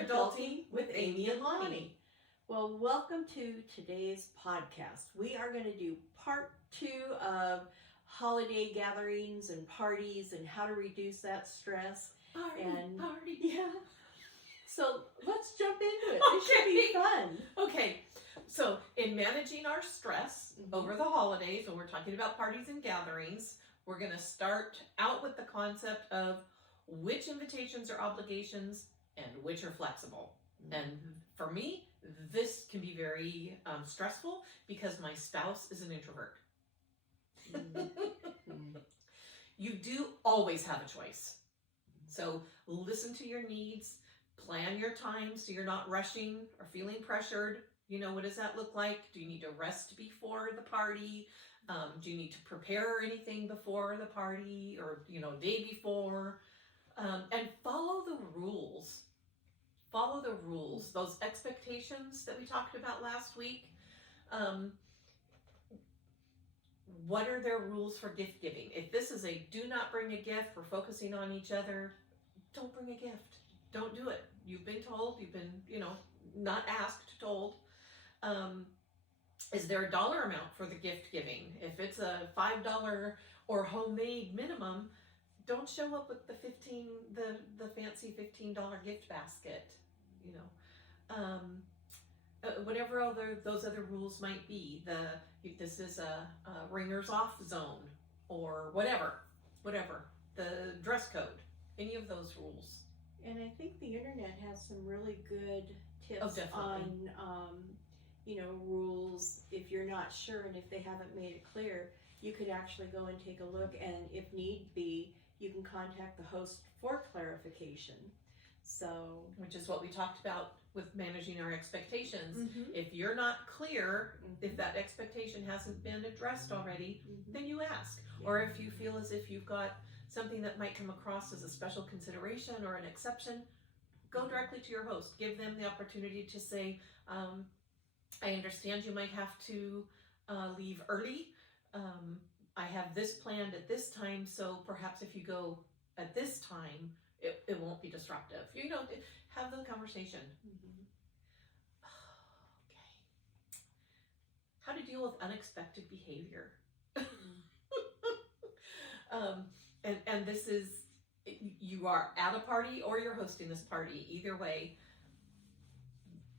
Adulting with Amy and Lani. Well, welcome to today's podcast. We are going to do part 2 of holiday gatherings and parties and how to reduce that stress. Party. Yeah. So let's jump into it. This should be fun. Okay. So in managing our stress over the holidays, when we're talking about parties and gatherings, we're going to start out with the concept of which invitations are obligations and which are flexible. And for me, this can be very stressful because my spouse is an introvert. You do always have a choice. So listen to your needs, plan your time so you're not rushing or feeling pressured. You know, what does that look like? Do you need to rest before the party? Do you need to prepare anything before the party or, day before? And follow the rules. Follow the rules. Those expectations that we talked about last week. What are their rules for gift giving? If this is a do not bring a gift, we're focusing on each other, don't bring a gift. Don't do it. You've been told, you've been, not asked, told. Is there a dollar amount for the gift giving? If it's a $5 or homemade minimum, don't show up with the fancy $15 gift basket, whatever those other rules might be. If this is a ringers off zone or whatever, the dress code, any of those rules. And I think the internet has some really good tips on, rules. If you're not sure and if they haven't made it clear, you could actually go and take a look, and if need be, you can contact the host for clarification. So, which is what we talked about with managing our expectations. If you're not clear, if that expectation hasn't been addressed already, then you ask. Yeah. Or if you feel as if you've got something that might come across as a special consideration or an exception, go directly to your host. Give them the opportunity to say, I understand you might have to leave early. I have this planned at this time, so perhaps if you go at this time, it won't be disruptive. Have the conversation. Okay. How to deal with unexpected behavior. And this is, you are at a party or you're hosting this party. Either way,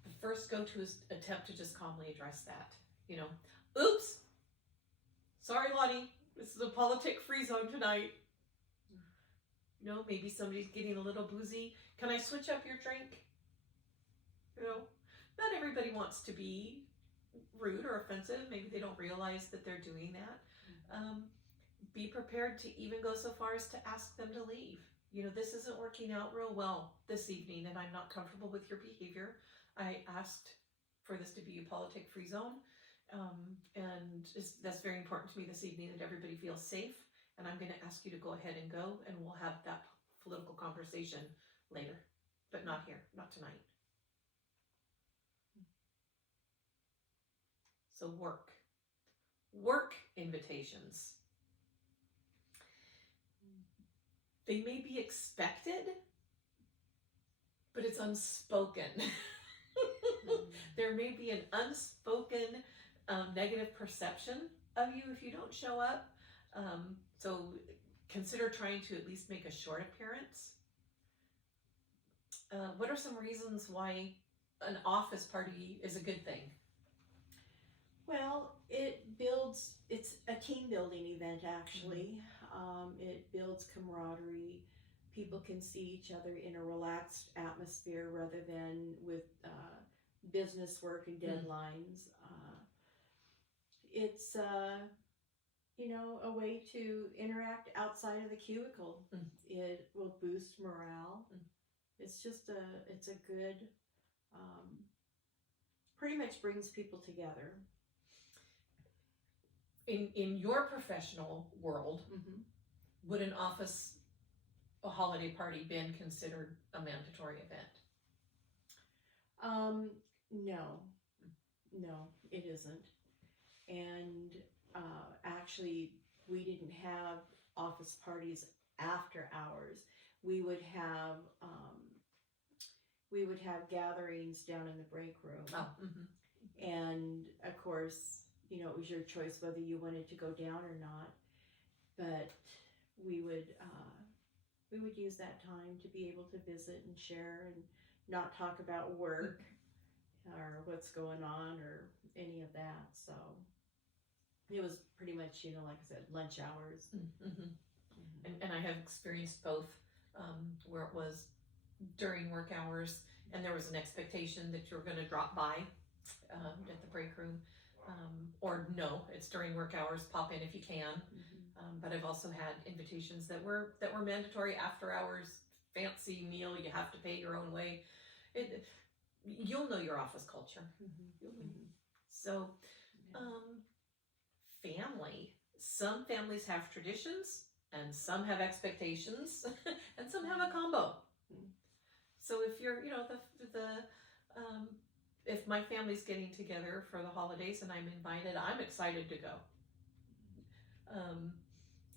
the first go-to is attempt to just calmly address that. Oops. Sorry, Lani, this is a politic-free zone tonight. Maybe somebody's getting a little boozy. Can I switch up your drink? Not everybody wants to be rude or offensive. Maybe they don't realize that they're doing that. Be prepared to even go so far as to ask them to leave. This isn't working out real well this evening and I'm not comfortable with your behavior. I asked for this to be a politic-free zone. And that's very important to me this evening, that everybody feels safe. And I'm going to ask you to go ahead and go, and we'll have that political conversation later, but not here, not tonight. So work invitations. They may be expected, but it's unspoken. There may be an unspoken negative perception of you if you don't show up. So consider trying to at least make a short appearance. What are some reasons why an office party is a good thing? Well, it's a team building event, actually. It builds camaraderie. People can see each other in a relaxed atmosphere rather than with business work and deadlines. It's a way to interact outside of the cubicle. It will boost morale. It's a good, pretty much brings people together. In your professional world, would an office, a holiday party, been considered a mandatory event? No, it isn't. And actually, we didn't have office parties after hours. We would have we would have gatherings down in the break room. Oh, And of course, you know, it was your choice whether you wanted to go down or not. But we would use that time to be able to visit and share and not talk about work or what's going on or any of that. So it was pretty much, you know, like I said, lunch hours. And I have experienced both, where it was during work hours and there was an expectation that you were going to drop by at the break room, or no, it's during work hours, pop in if you can. But I've also had invitations that were mandatory after hours, fancy meal, you have to pay your own way. You'll know your office culture. So, family. Some families have traditions, and some have expectations, and some have a combo. So if you're, you know, if my family's getting together for the holidays and I'm invited, I'm excited to go.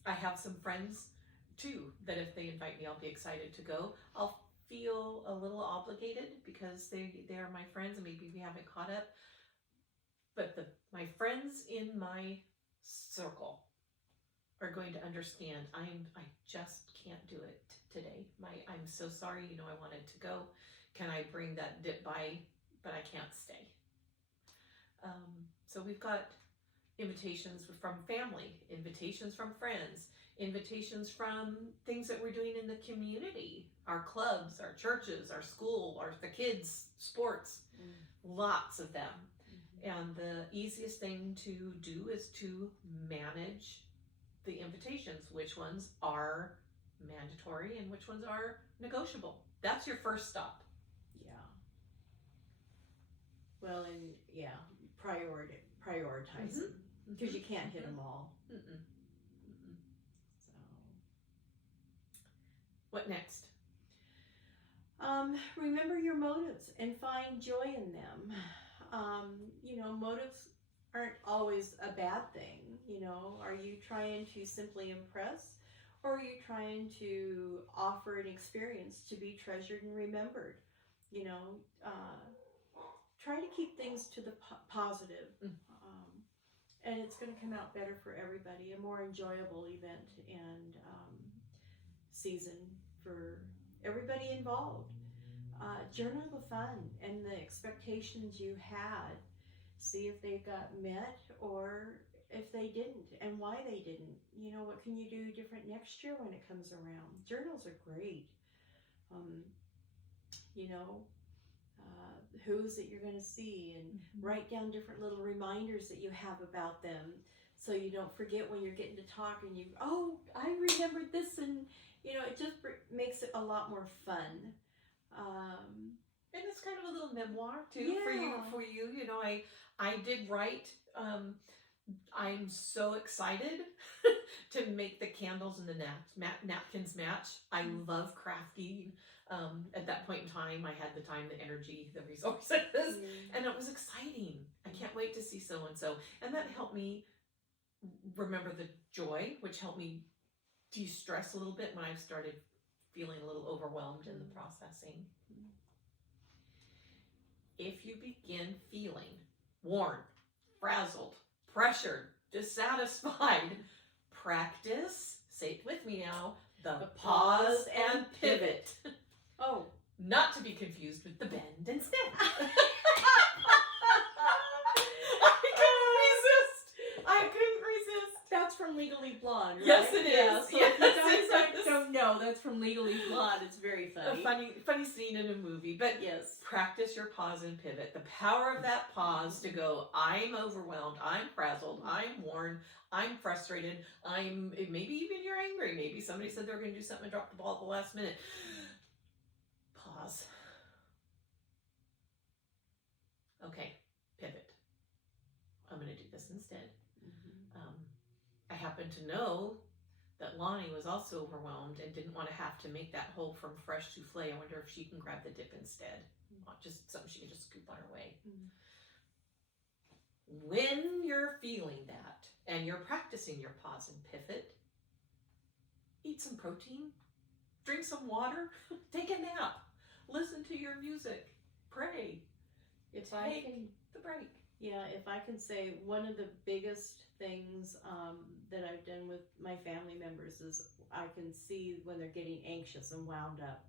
I have some friends too that if they invite me, I'll be excited to go. I'll feel a little obligated because they are my friends and maybe we haven't caught up. But my friends in my circle are going to understand. I just can't do it today. I'm so sorry. You know, I wanted to go. Can I bring that dip by? But I can't stay. So we've got invitations from family, invitations from friends, invitations from things that we're doing in the community, our clubs, our churches, our school, the kids' sports, lots of them. And the easiest thing to do is to manage the invitations, which ones are mandatory and which ones are negotiable. That's your first stop. Yeah. Well, and yeah, prioritizing because you can't hit them all. So, what next? Remember your motives and find joy in them. You know, motives aren't always a bad thing. You know, are you trying to simply impress, or are you trying to offer an experience to be treasured and remembered? You know, try to keep things to the positive, and it's going to come out better for everybody. A more enjoyable event and season for everybody involved. Journal the fun and the expectations you had. See if they got met or if they didn't and why they didn't. You know, what can you do different next year when it comes around? Journals are great. You know, who's that you're going to see, and write down different little reminders that you have about them so you don't forget when you're getting to talk and you, oh, I remembered this, and you know, it just makes it a lot more fun. And it's kind of a little memoir too for you. You know, I did write. I'm so excited to make the candles and the napkins match. I love crafting. At that point in time, I had the time, the energy, the resources, and it was exciting. I can't wait to see so and so, and that helped me remember the joy, which helped me de-stress a little bit when I started feeling a little overwhelmed in the processing. If you begin feeling worn, frazzled, pressured, dissatisfied, practice, say it with me now, the pause and pivot. Oh. Not to be confused with the bend and snap. I couldn't resist. That's from Legally Blonde, right? Yes, it is. Yeah, so Yes, if you guys it is. don't know, that's from Legally Blonde. It's very funny. A funny scene in a movie. But yes, practice your pause and pivot. The power of that pause to go, I'm overwhelmed, I'm frazzled, I'm worn, I'm frustrated, maybe even you're angry. Maybe somebody said they were going to do something and dropped the ball at the last minute. Pause. Okay, pivot. I'm going to do this instead. I happen to know that Lani was also overwhelmed and didn't want to have to make that whole from fresh souffle. I wonder if she can grab the dip instead. Just something she can just scoop on her way. When you're feeling that and you're practicing your pause and pivot, eat some protein, drink some water, take a nap. listen to your music, pray, If I take can, the break. yeah, if I can say one of the biggest things that I've done with my family members is I can see when they're getting anxious and wound up,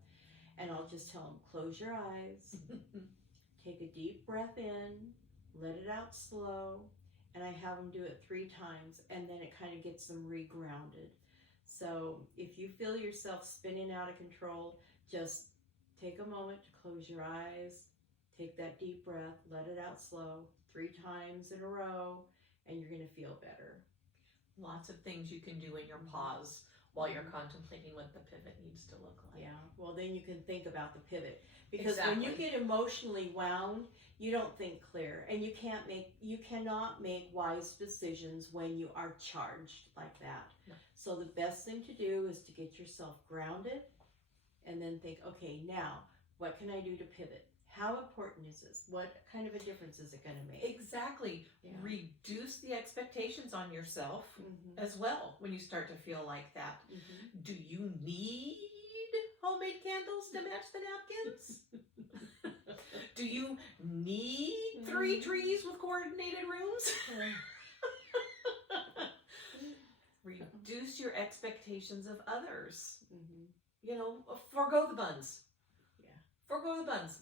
and I'll just tell them, close your eyes, take a deep breath in, let it out slow, and I have them do it 3 times, and then it kind of gets them regrounded. So if you feel yourself spinning out of control, just take a moment to close your eyes, take that deep breath, let it out slow, 3 times in a row, and you're going to feel better. Lots of things you can do in your pause while you're contemplating what the pivot needs to look like. Yeah, well then you can think about the pivot, because when you Exactly. get emotionally wound, you don't think clear, and you cannot make wise decisions when you are charged like that. No. So the best thing to do is to get yourself grounded and then think, okay, now what can I do to pivot? How important is this? What kind of a difference is it going to make? Exactly. Yeah. Reduce the expectations on yourself as well when you start to feel like that. Do you need homemade candles to match the napkins? Do you need 3 trees with coordinated rooms? Reduce your expectations of others. You know, forego the buns. Forego the buns.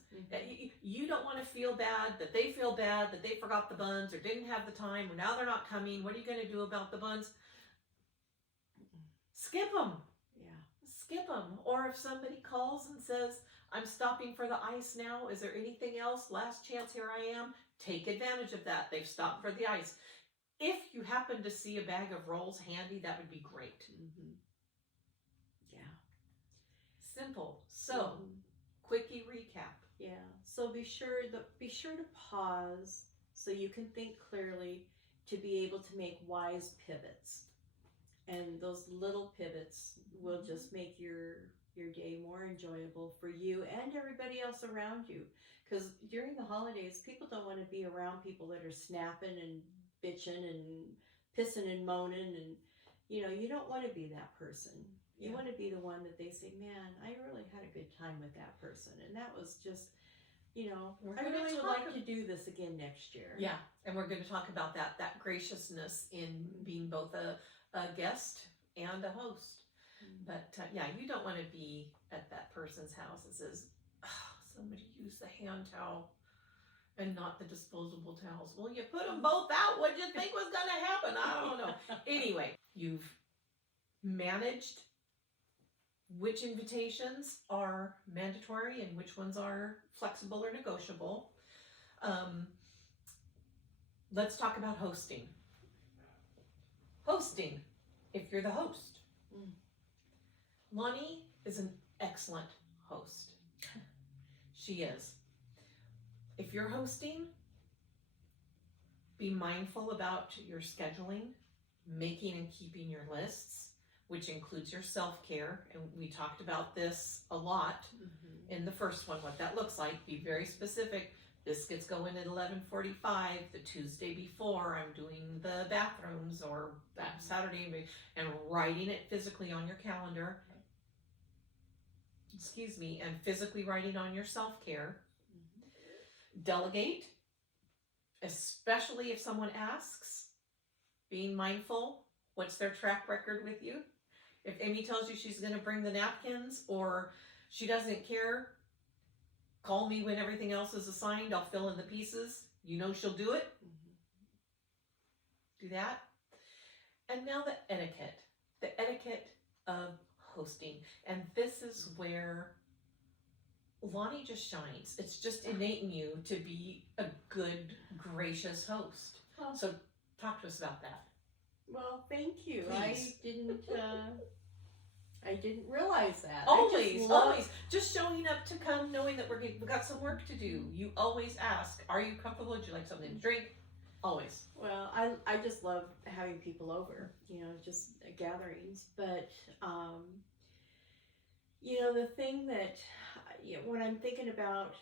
You don't want to feel bad that they feel bad that they forgot the buns or didn't have the time or now they're not coming. What are you going to do about the buns? Skip them. Yeah. Skip them. Or if somebody calls and says, I'm stopping for the ice now. Is there anything else? Last chance, here I am. Take advantage of that. They've stopped for the ice. If you happen to see a bag of rolls handy, that would be great. Yeah. Simple. So, quickie recap. Yeah. So be sure to pause so you can think clearly to be able to make wise pivots. And those little pivots will just make your day more enjoyable for you and everybody else around you. Because during the holidays, people don't want to be around people that are snapping and bitching and pissing and moaning, and you don't want to be that person. You want to be the one that they say, man, I really had a good time with that person. And that was just, I really would like to do this again next year. Yeah, and we're going to talk about that graciousness in being both a guest and a host. But yeah, you don't want to be at that person's house that says, somebody use the hand towel and not the disposable towels. Well, you put them both out. What did you think was going to happen? I don't know. Anyway, you've managed which invitations are mandatory and which ones are flexible or negotiable. Let's talk about hosting. Hosting, if you're the host. Lani is an excellent host. She is. If you're hosting, be mindful about your scheduling, making and keeping your lists, which includes your self-care. And we talked about this a lot in the first one, what that looks like. Be very specific. This gets going at 11:45. The Tuesday before, I'm doing the bathrooms, or that Saturday, and writing it physically on your calendar. Excuse me, and physically writing on your self-care. Delegate, especially if someone asks. Being mindful, what's their track record with you? If Amy tells you she's going to bring the napkins or she doesn't care, call me when everything else is assigned. I'll fill in the pieces. You know she'll do it. Do that. And now the etiquette of hosting. And this is where Lani just shines. It's just innate in you to be a good, gracious host. Oh. So talk to us about that. Well, thank you. Please. I didn't realize that. Always. Just showing up to come, knowing that we've got some work to do. You always ask, are you comfortable? Would you like something to drink? Always. Well, I just love having people over, just gatherings. But, the thing that, when I'm thinking about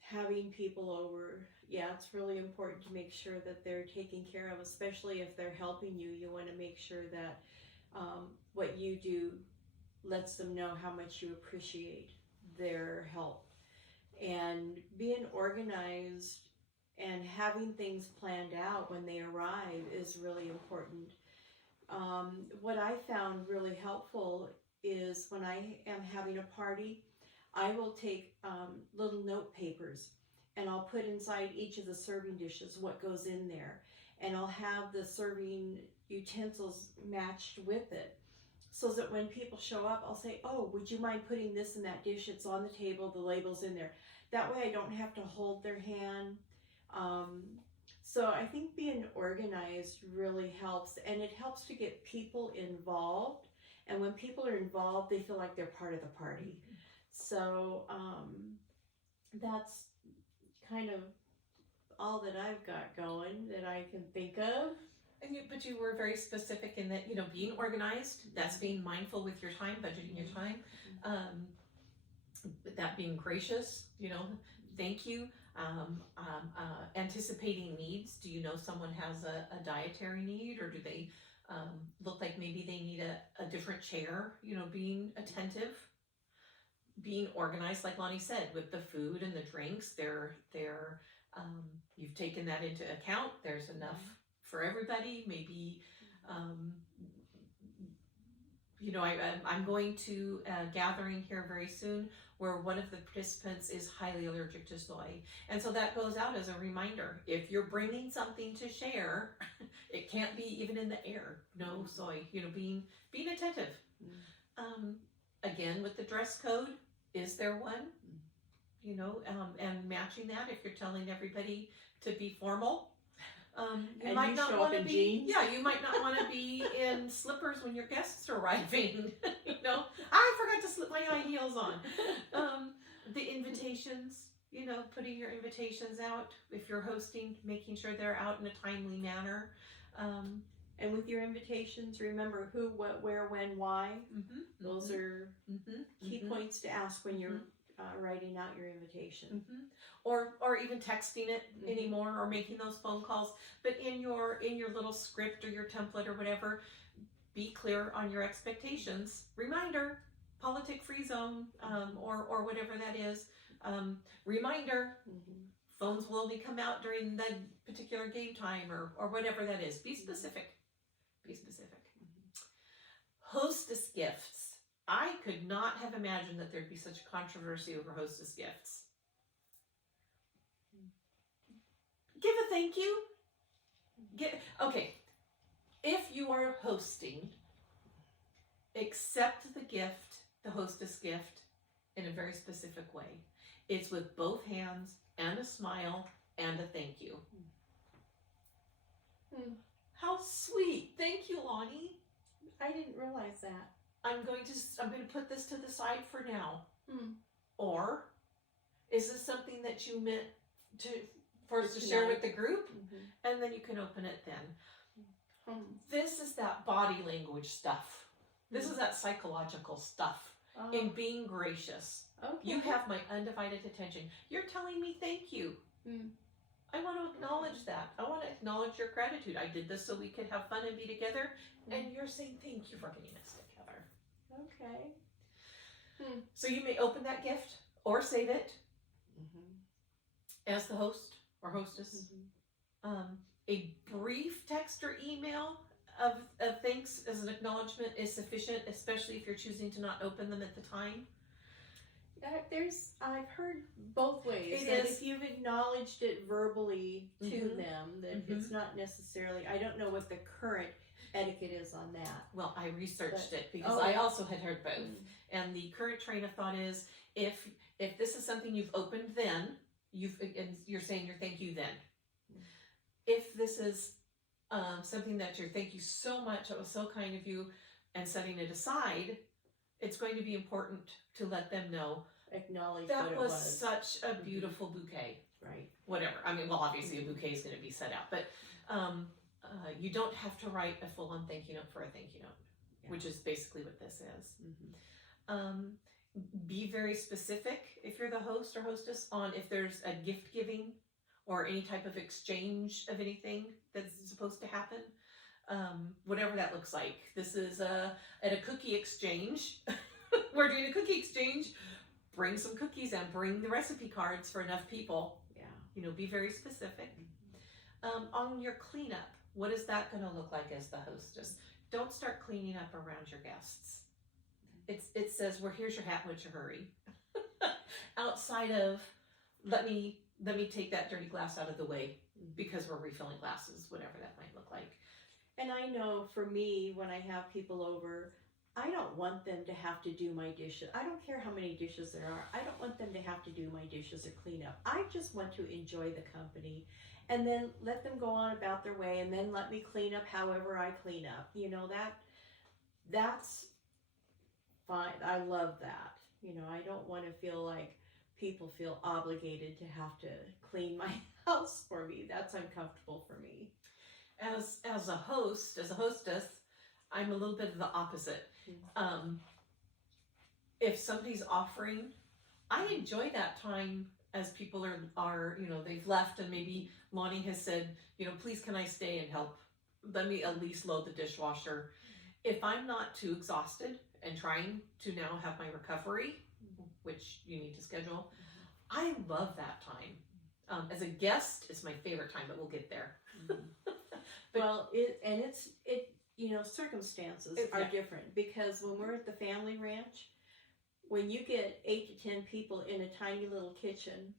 having people over, it's really important to make sure that they're taken care of, especially if they're helping you. You want to make sure that what you do lets them know how much you appreciate their help. and being organized and having things planned out when they arrive is really important. What I found really helpful is when I am having a party, I will take little note papers and I'll put inside each of the serving dishes what goes in there. And I'll have the serving utensils matched with it. So that when people show up, I'll say, oh, would you mind putting this in that dish? It's on the table, the label's in there. That way I don't have to hold their hand. So I think being organized really helps, and it helps to get people involved. And when people are involved, they feel like they're part of the party. So that's kind of all that I've got going that I can think of. But you were very specific in that, being organized, that's being mindful with your time, budgeting your time. That being gracious, thank you. Anticipating needs. Do you know someone has a dietary need, or do they look like maybe they need a different chair? Being attentive, being organized, like Lani said, with the food and the drinks. You've taken that into account. There's enough for everybody. Maybe, I'm going to a gathering here very soon where one of the participants is highly allergic to soy. And so that goes out as a reminder. If you're bringing something to share, it can't be even in the air. No soy, being attentive. Again, with the dress code, is there one? And matching that if you're telling everybody to be formal. You might not want to be jeans. Yeah, you might not want to be in slippers when your guests are arriving. I forgot to slip my high heels on. The invitations, putting your invitations out if you're hosting, making sure they're out in a timely manner. And with your invitations, remember who, what, where, when, why. Those are key points to ask when you're writing out your invitation. Or even texting it anymore, or making those phone calls. But in your little script or your template or whatever, be clear on your expectations. Reminder, politic-free zone, or whatever that is. Reminder, phones will only come out during the particular game time, or whatever that is. Be specific. Be specific. Hostess gifts. I could not have imagined that there'd be such a controversy over hostess gifts. Give a thank you. Okay. If you are hosting, accept the gift, the hostess gift, in a very specific way. It's with both hands and a smile and a thank you. How sweet. Thank you, Lani. I didn't realize that. I'm going to put this to the side for now. Or is this something that you meant for us to share with the group? And then you can open it then. This is that body language stuff. This is that psychological stuff in being gracious. Okay. You have my undivided attention. You're telling me thank you. I want to acknowledge that. I want to acknowledge your gratitude. I did this so we could have fun and be together. And you're saying thank you for getting us together. Okay. So you may open that gift or save it as the host or hostess. A brief text or email of thanks as an acknowledgement is sufficient, especially if you're choosing to not open them at the time. I've heard both ways. If you've acknowledged it verbally to them, that it's not necessarily, I don't know what the current etiquette is on that. Well, I researched it because I also had heard both. And the current train of thought is if this is something you've opened then, you're saying your thank you then. If this is something that you're thank you so much, that was so kind of you, and setting it aside, it's going to be important to let them know. Acknowledge that was such a beautiful bouquet. Right. Whatever. I mean, well, obviously a bouquet is going to be set out, but you don't have to write a full-on thank you note for a thank you note, which is basically what this is. Be very specific if you're the host or hostess on if there's a gift giving or any type of exchange of anything that's supposed to happen. Whatever that looks like. This is at a cookie exchange. We're doing a cookie exchange. bring some cookies and bring the recipe cards for enough people. Yeah. You know, be very specific. On your cleanup, what is that going to look like as the hostess? Don't start cleaning up around your guests. It says, well, here's your hat, what's your hurry? Outside of, let me take that dirty glass out of the way because we're refilling glasses, whatever that might look like. And I know for me, when I have people over, I don't want them to have to do my dishes. I don't care how many dishes there are. I don't want them to have to do my dishes or clean up. I just want to enjoy the company and then let them go on about their way and then let me clean up however I clean up. You know, that's fine. I love that. You know, I don't want to feel like people feel obligated to have to clean my house for me. That's uncomfortable for me. As a host, as a hostess, I'm a little bit of the opposite. If somebody's offering, I enjoy that time as people are, you know, they've left and maybe Lonnie has said, you know, please can I stay and help? Let me at least load the dishwasher. If I'm not too exhausted and trying to now have my recovery, which you need to schedule, I love that time. As a guest, it's my favorite time, but we'll get there. Well, you know, circumstances are different because when we're at the family ranch, when you get 8 to 10 people in a tiny little kitchen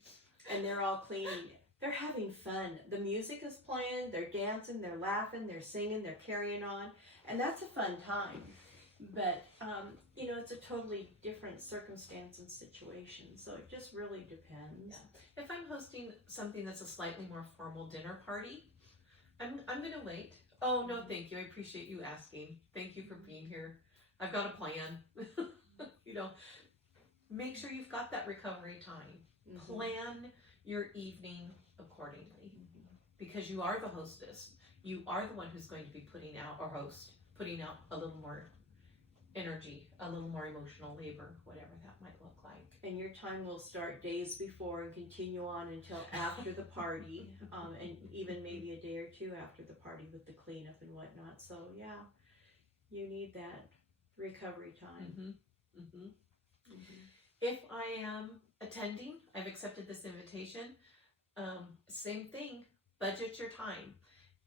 and they're all cleaning, they're having fun. The music is playing, they're dancing, they're laughing, they're singing, they're carrying on, and that's a fun time. But, you know, it's a totally different circumstance and situation, so it just really depends. Yeah. If I'm hosting something that's a slightly more formal dinner party, I'm going to wait. Oh, no, thank you. I appreciate you asking. Thank you for being here. I've got a plan. You know, make sure you've got that recovery time. Plan your evening accordingly because you are the hostess. You are the one who's going to be putting out a little more energy, a little more emotional labor, whatever that might look like. And your time will start days before and continue on until after the party, and even maybe a day or two after the party with the cleanup and whatnot. So yeah, you need that recovery time. If I am attending, I've accepted this invitation. Same thing, budget your time.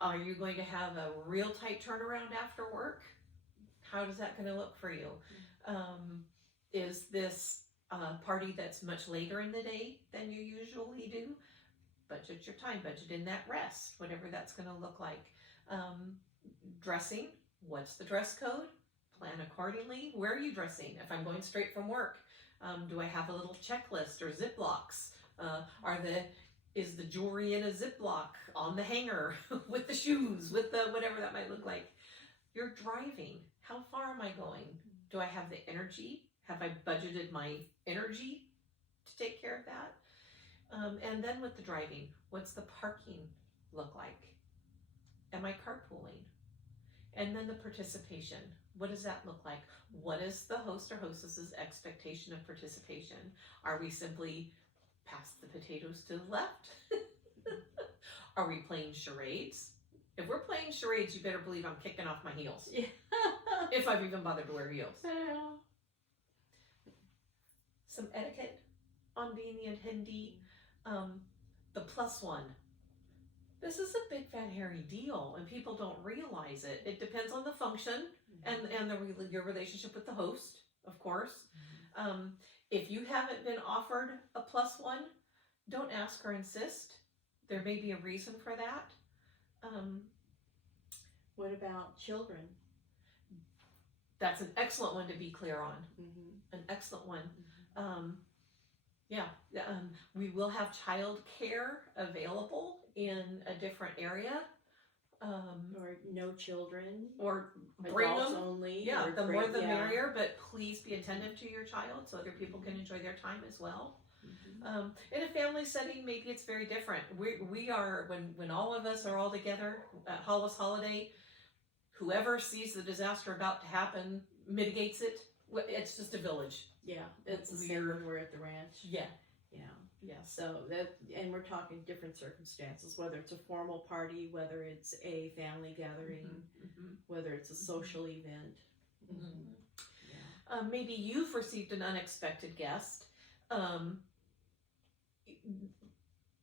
Are you going to have a real tight turnaround after work? How is that going to look for you? Is this a party that's much later in the day than you usually do? Budget your time, budget in that rest, whatever that's going to look like. Dressing, what's the dress code? Plan accordingly. Where are you dressing? If I'm going straight from work, do I have a little checklist or Ziplocs? Is the jewelry in a Ziploc on the hanger with the shoes, with the whatever that might look like? You're driving. How far am I going? Do I have the energy? Have I budgeted my energy to take care of that? And then with the driving, what's the parking look like? Am I carpooling? And then the participation. What does that look like? What is the host or hostess's expectation of participation? Are we simply pass the potatoes to the left? Are we playing charades? If we're playing charades, you better believe I'm kicking off my heels. Yeah. If I've even bothered to wear heels. Yeah. Some etiquette on being the attendee. The +1. This is a big fat hairy deal and people don't realize it. It depends on the function and your relationship with the host, of course. If you haven't been offered a +1, don't ask or insist. There may be a reason for that. What about children? That's an excellent one to be clear on. An excellent one. We will have child care available in a different area. Or no children. Or bring adults them. only. Yeah, or the more the yeah. merrier, but please be attentive to your child so other people can enjoy their time as well. In a family setting, maybe it's very different. We are, when all of us are all together at Hollis Holiday, whoever sees the disaster about to happen mitigates it. It's just a village. Yeah, it's the same when we're at the ranch. Yeah. Yeah, so and we're talking different circumstances, whether it's a formal party, whether it's a family gathering, whether it's a social event. Maybe you've received an unexpected guest.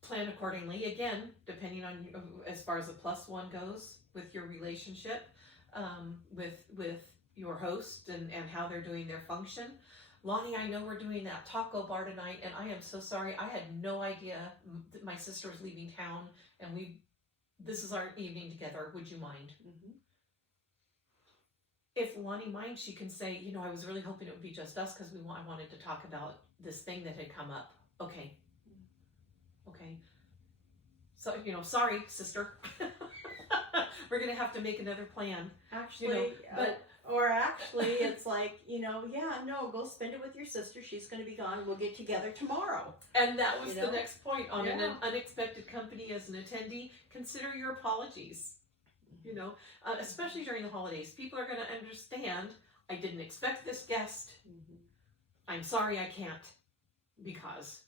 Plan accordingly, again, depending on as far as the +1 goes with your relationship, with your host and how they're doing their function. Lonnie, I know we're doing that taco bar tonight, and I am so sorry. I had no idea that my sister was leaving town, and this is our evening together. Would you mind? If Lonnie minds, she can say, I was really hoping it would be just us because I wanted to talk about this thing that had come up. Okay. So, sorry, sister. We're going to have to make another plan. Actually, it's like, go spend it with your sister. She's going to be gone. We'll get together tomorrow. And that was the next point on an unexpected company as an attendee. Consider your apologies. Especially during the holidays. People are going to understand, I didn't expect this guest. I'm sorry I can't. Because,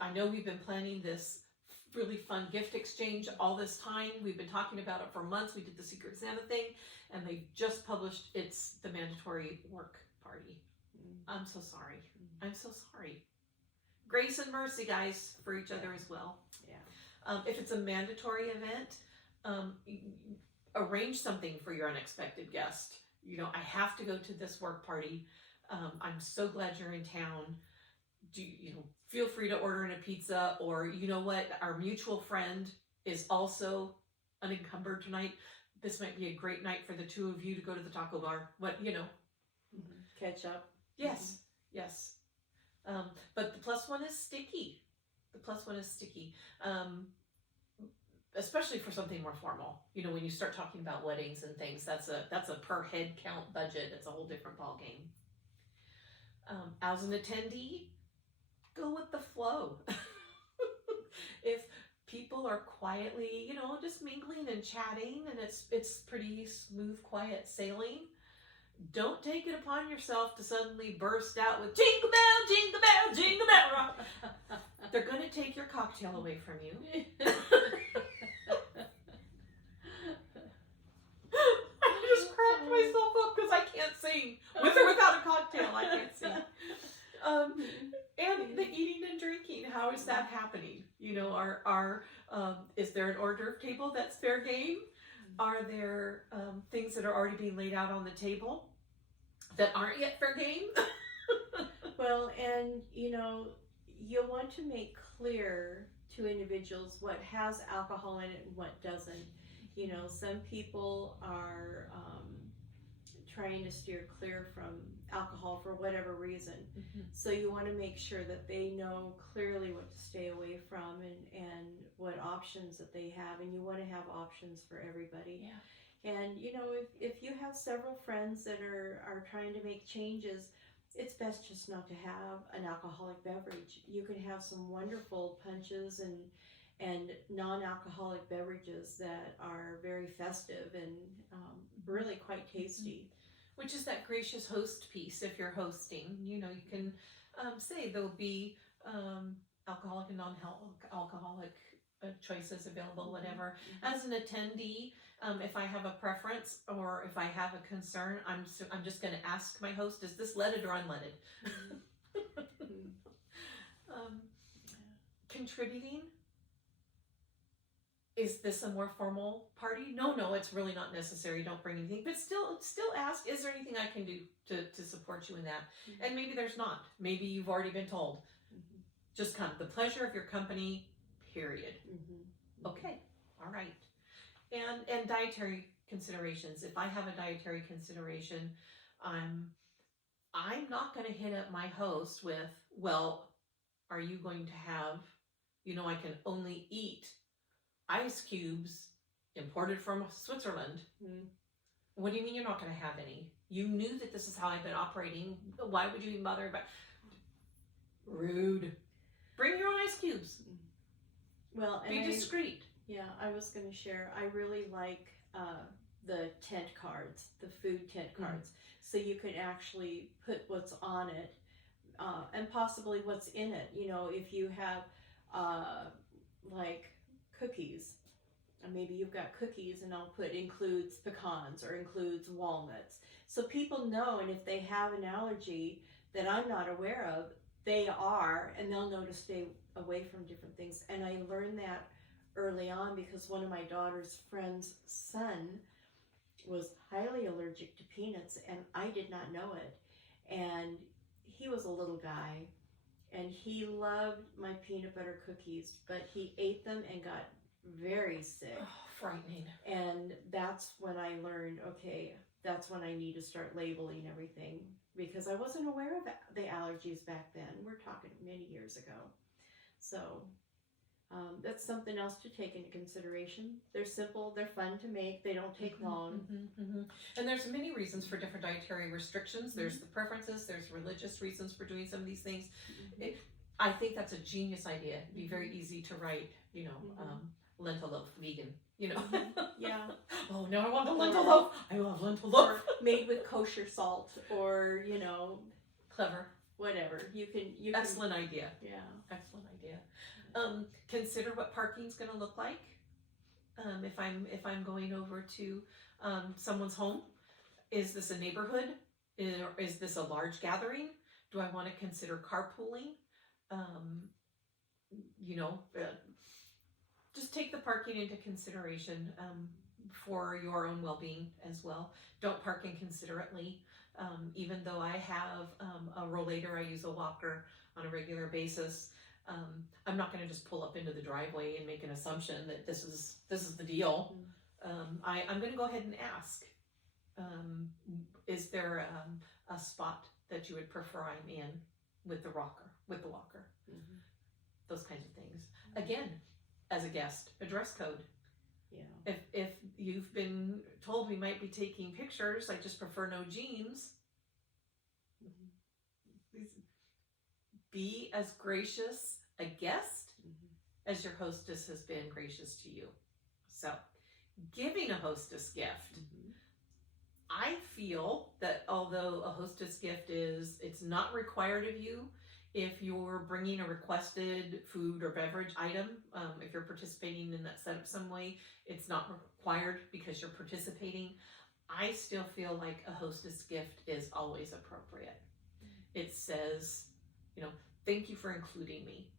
I know we've been planning this really fun gift exchange all this time. We've been talking about it for months. We did the Secret Santa thing, and they just published the mandatory work party. I'm so sorry. I'm so sorry. Grace and mercy, guys, for each other as well. Yeah. If it's a mandatory event, arrange something for your unexpected guest. I have to go to this work party. I'm so glad you're in town. Feel free to order in a pizza, or our mutual friend is also unencumbered tonight. This might be a great night for the two of you to go to the taco bar. Catch up. Yes. But the +1 is sticky. Especially for something more formal. When you start talking about weddings and things, that's a per head count budget. It's a whole different ballgame. As an attendee, go with the flow. If people are quietly, just mingling and chatting, and it's pretty smooth, quiet sailing, don't take it upon yourself to suddenly burst out with jingle bell, jingle bell, jingle bell rock. They're going to take your cocktail away from you. I just cracked myself up because I can't sing. With or without a cocktail, I can't sing. And the eating and drinking, how is that happening? Is there an hors d'oeuvre table that's fair game? Are there things that are already being laid out on the table that aren't yet fair game? Well, and you'll want to make clear to individuals what has alcohol in it and what doesn't. Some people are trying to steer clear from alcohol for whatever reason. So you want to make sure that they know clearly what to stay away from and what options that they have, and you want to have options for everybody. Yeah. And if you have several friends that are trying to make changes, it's best just not to have an alcoholic beverage. You can have some wonderful punches and non-alcoholic beverages that are very festive and really quite tasty. Which is that gracious host piece. If you're hosting, you can say there'll be alcoholic and non-alcoholic choices available, whatever. As an attendee, if I have a preference or if I have a concern, I'm just going to ask my host, is this leaded or unleaded? Contributing. Is this a more formal party? No, it's really not necessary. Don't bring anything. But still ask, is there anything I can do to support you in that? And maybe there's not. Maybe you've already been told. Just come. The pleasure of your company, period. Okay. All right. And dietary considerations. If I have a dietary consideration, I'm not going to hit up my host with, well, are you going to have, I can only eat ice cubes imported from Switzerland. What do you mean you're not going to have any? You knew that this is how I've been operating. Why would you even bother about? Rude. Bring your own ice cubes. Well, and be discreet. I was going to share. I really like the tent cards, the food tent cards. So you can actually put what's on it and possibly what's in it. If you have like cookies, and maybe you've got cookies, and I'll put includes pecans or includes walnuts, so people know. And if they have an allergy that I'm not aware of, they are, and they'll know to stay away from different things. And I learned that early on because one of my daughter's friend's son was highly allergic to peanuts, and I did not know it. And he was a little guy, and he loved my peanut butter cookies, but he ate them and got very sick. Oh, frightening. And that's when I learned, okay, that's when I need to start labeling everything, because I wasn't aware of the allergies back then. We're talking many years ago. So that's something else to take into consideration. They're simple, they're fun to make, they don't take long. And there's many reasons for different dietary restrictions. There's the preferences, there's religious reasons for doing some of these things. I think that's a genius idea. It'd be very easy to write, lentil loaf vegan, Yeah. Oh, no, I want a lentil loaf. I love lentil loaf. Or made with kosher salt, or, Clever. whatever. You can Excellent idea. Yeah. Excellent idea. Consider what parking's going to look like. If I'm going over to someone's home, is this a neighborhood? Is this a large gathering? Do I want to consider carpooling? Just take the parking into consideration for your own well-being as well. Don't park inconsiderately. Even though I have a rollator, I use a walker on a regular basis. I'm not going to just pull up into the driveway and make an assumption that this is the deal. I'm going to go ahead and ask, is there a spot that you would prefer I'm in with the walker? Those kinds of things. Again, as a guest, a dress code. Yeah. If you've been told we might be taking pictures, I just prefer no jeans. Be as gracious a guest as your hostess has been gracious to you. So, giving a hostess gift. I feel that although a hostess gift it's not required of you if you're bringing a requested food or beverage item, if you're participating in that setup some way, it's not required because you're participating. I still feel like a hostess gift is always appropriate. It says, thank you for including me.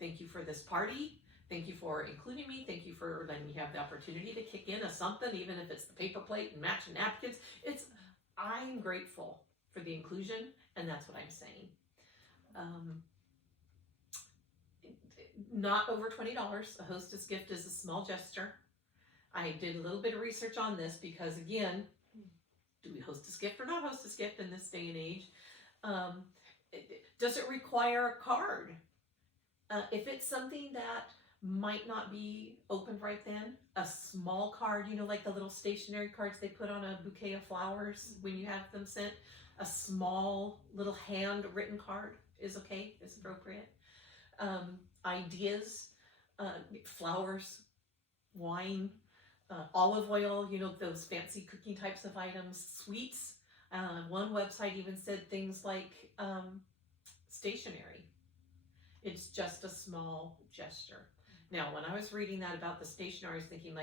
Thank you for this party. Thank you for including me. Thank you for letting me have the opportunity to kick in a something, even if it's the paper plate and matching napkins. I'm grateful for the inclusion, and that's what I'm saying. Not over $20. A hostess gift is a small gesture. I did a little bit of research on this because, again, do we hostess gift or not hostess gift in this day and age? Does it require a card? If it's something that might not be opened right then, a small card, like the little stationery cards they put on a bouquet of flowers when you have them sent, a small little handwritten card is okay, is appropriate. Ideas, flowers, wine, olive oil, those fancy cooking types of items, sweets. One website even said things like stationery. It's just a small gesture. Now, when I was reading that about the stationery, I was thinking,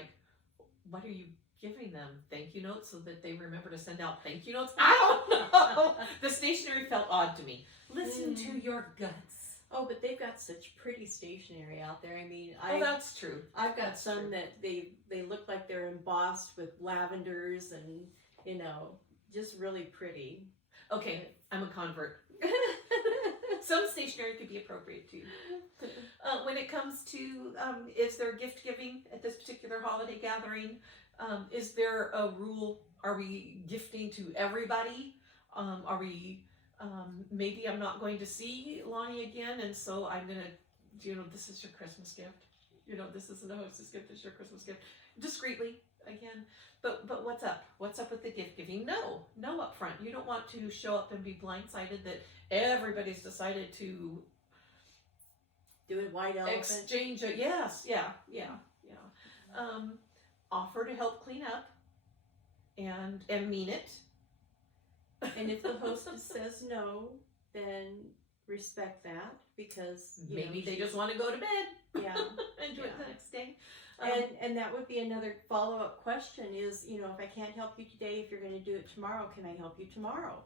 what are you giving them? Thank you notes so that they remember to send out thank you notes? I don't know. The stationery felt odd to me. Listen to your guts. Oh, but they've got such pretty stationery out there. I mean, that's true. I've got some that they look like they're embossed with lavenders and, just really pretty. Okay, I'm a convert. Some stationery could be appropriate too. When it comes to, is there gift giving at this particular holiday gathering? Is there a rule? Are we gifting to everybody? Are we, maybe I'm not going to see Lani again, and so I'm going to, this is your Christmas gift. This isn't a hostess gift, it's your Christmas gift. Discreetly, again. But what's up? What's up with the gift giving? No up front. You don't want to show up and be blindsided that everybody's decided to do it wide open. Exchange it. Yes, yeah. Offer to help clean up and mean it. And if the hostess says no, then respect that, because maybe they just want to go to bed. Yeah. And do it the next day. And that would be another follow-up question is, if I can't help you today, if you're going to do it tomorrow, can I help you tomorrow?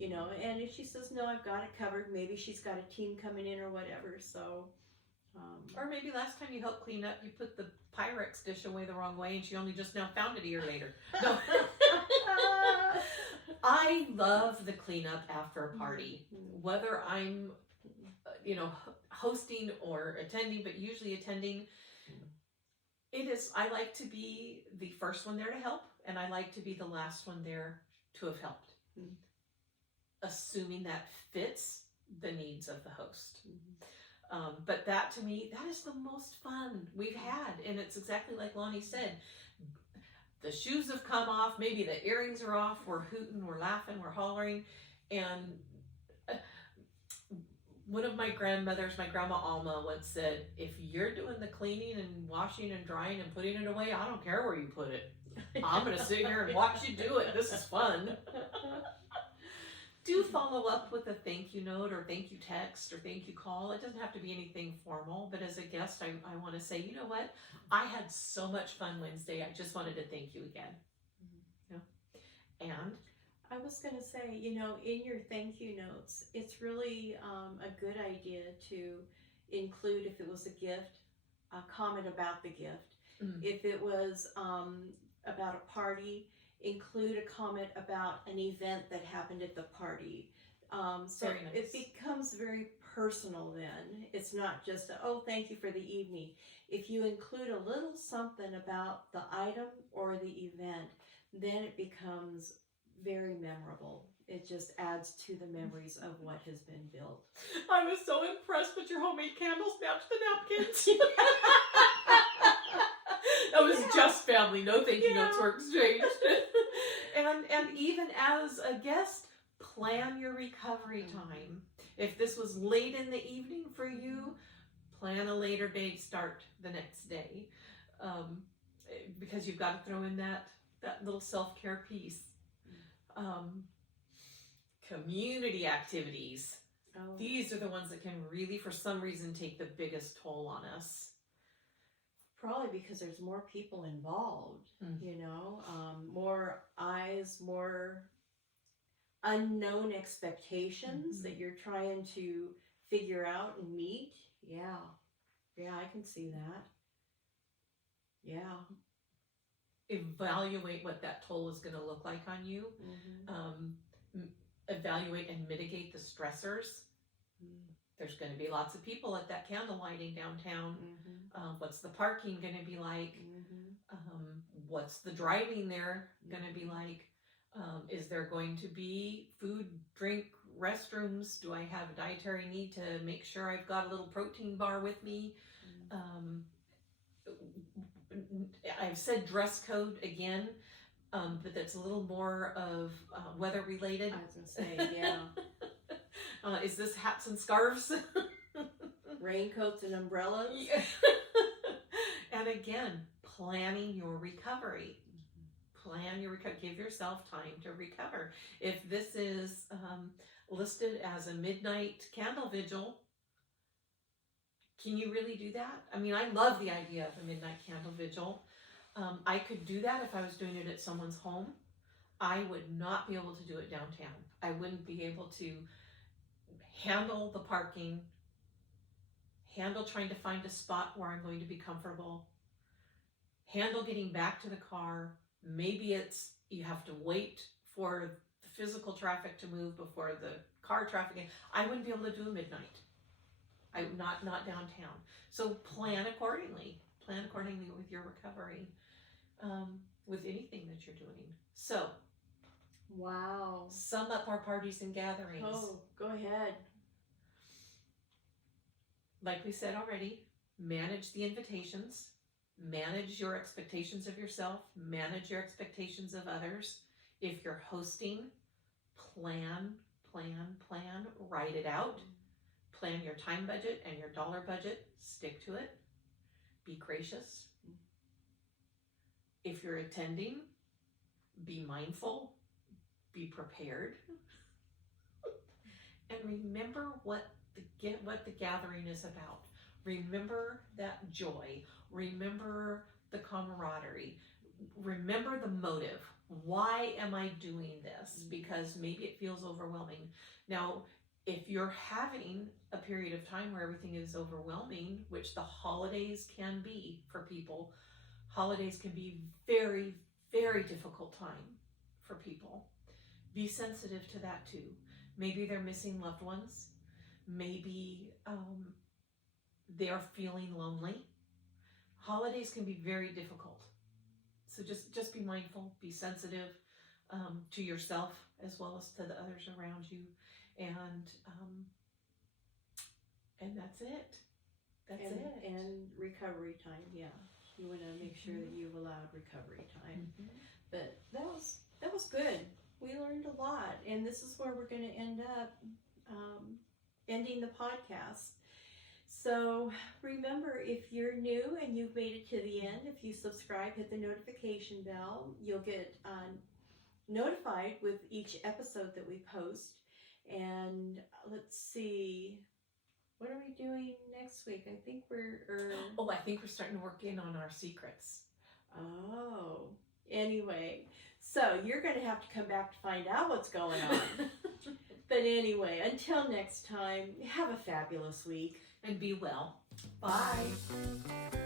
you know, and if she says, no, I've got it covered, maybe she's got a team coming in or whatever, so. Or maybe last time you helped clean up, you put the Pyrex dish away the wrong way and she only just now found it a year later. No. I love the cleanup after a party, whether I'm, you know, hosting or attending, but usually attending. I like to be the first one there to help, and I like to be the last one there to have helped. Assuming that fits the needs of the host. But that, to me, that is the most fun we've had. And it's exactly like Lani said. The shoes have come off. Maybe the earrings are off. We're hooting, we're laughing, we're hollering. And one of my grandmothers, my grandma Alma, once said, if you're doing the cleaning and washing and drying and putting it away, I don't care where you put it. I'm going to sit here and watch you do it. This is fun. Do follow up with a thank you note or thank you text or thank you call. It doesn't have to be anything formal, but as a guest, I want to say, you know what? I had so much fun Wednesday. I just wanted to thank you again. You know? And I was going to say, you know, in your thank you notes, it's really a good idea to include, if it was a gift, a comment about the gift. If it was about a party, include a comment about an event that happened at the party. So Very nice. It becomes very personal then. It's not just, oh, thank you for the evening. If you include a little something about the item or the event, then it becomes very memorable. It just adds to the memories of what has been built. I was so impressed with your homemade candles matched the napkins. That was just family. No thank you notes were exchanged. And even as a guest, plan your recovery time. If this was late in the evening for you, plan a later date, start the next day. Because you've got to throw in that little self-care piece. Community activities. Oh. These are the ones that can really, for some reason, take the biggest toll on us. Probably because there's more people involved, you know, more eyes, more unknown expectations that you're trying to figure out and meet. Yeah, I can see that. Yeah. Evaluate what that toll is going to look like on you. Evaluate and mitigate the stressors. There's going to be lots of people at that candle lighting downtown. What's the parking going to be like? What's the driving there going to be like? Is there going to be food, drink, restrooms? Do I have a dietary need to make sure I've got a little protein bar with me? I've said dress code again, but that's a little more of weather related. I was going to say, yeah. Is this hats and scarves? Raincoats and umbrellas? Yeah. And again, planning your recovery. Plan your recovery. Give yourself time to recover. If this is listed as a midnight candle vigil, can you really do that? I mean, I love the idea of a midnight candle vigil. I could do that if I was doing it at someone's home. I would not be able to do it downtown. I wouldn't be able to handle the parking, handle trying to find a spot where I'm going to be comfortable, handle getting back to the car. Maybe it's you have to wait for the physical traffic to move before the car traffic. I wouldn't be able to do a midnight. I not downtown. So plan accordingly. Plan accordingly with your recovery, with anything that you're doing. So, wow. Sum up our parties and gatherings. Oh, go ahead. Like we said already, manage the invitations, manage your expectations of yourself, manage your expectations of others. If you're hosting, plan, write it out. Plan your time budget and your dollar budget, stick to it. Be gracious. If you're attending, be mindful, be prepared. And remember what the gathering is about. Remember that joy. Remember the camaraderie. remember the motive. Why am I doing this? Because maybe it feels overwhelming. Now, if you're having a period of time where everything is overwhelming, which the holidays can be for people, holidays can be very, very difficult time for people. Be sensitive to that too. Maybe they're missing loved ones. Maybe they're feeling lonely. Holidays can be very difficult. So just be mindful, be sensitive to yourself as well as to the others around you. And that's it. That's it. And recovery time, yeah. You want to make sure that you've allowed recovery time. But that was good. We learned a lot, and this is where we're going to end up ending the podcast. So remember, if you're new and you've made it to the end, if you subscribe, hit the notification bell, you'll get notified with each episode that we post. And let's see, what are we doing next week? I think I think we're starting to work in on our secrets. Oh, anyway, so you're going to have to come back to find out what's going on. But anyway, until next time, have a fabulous week. And be well. Bye.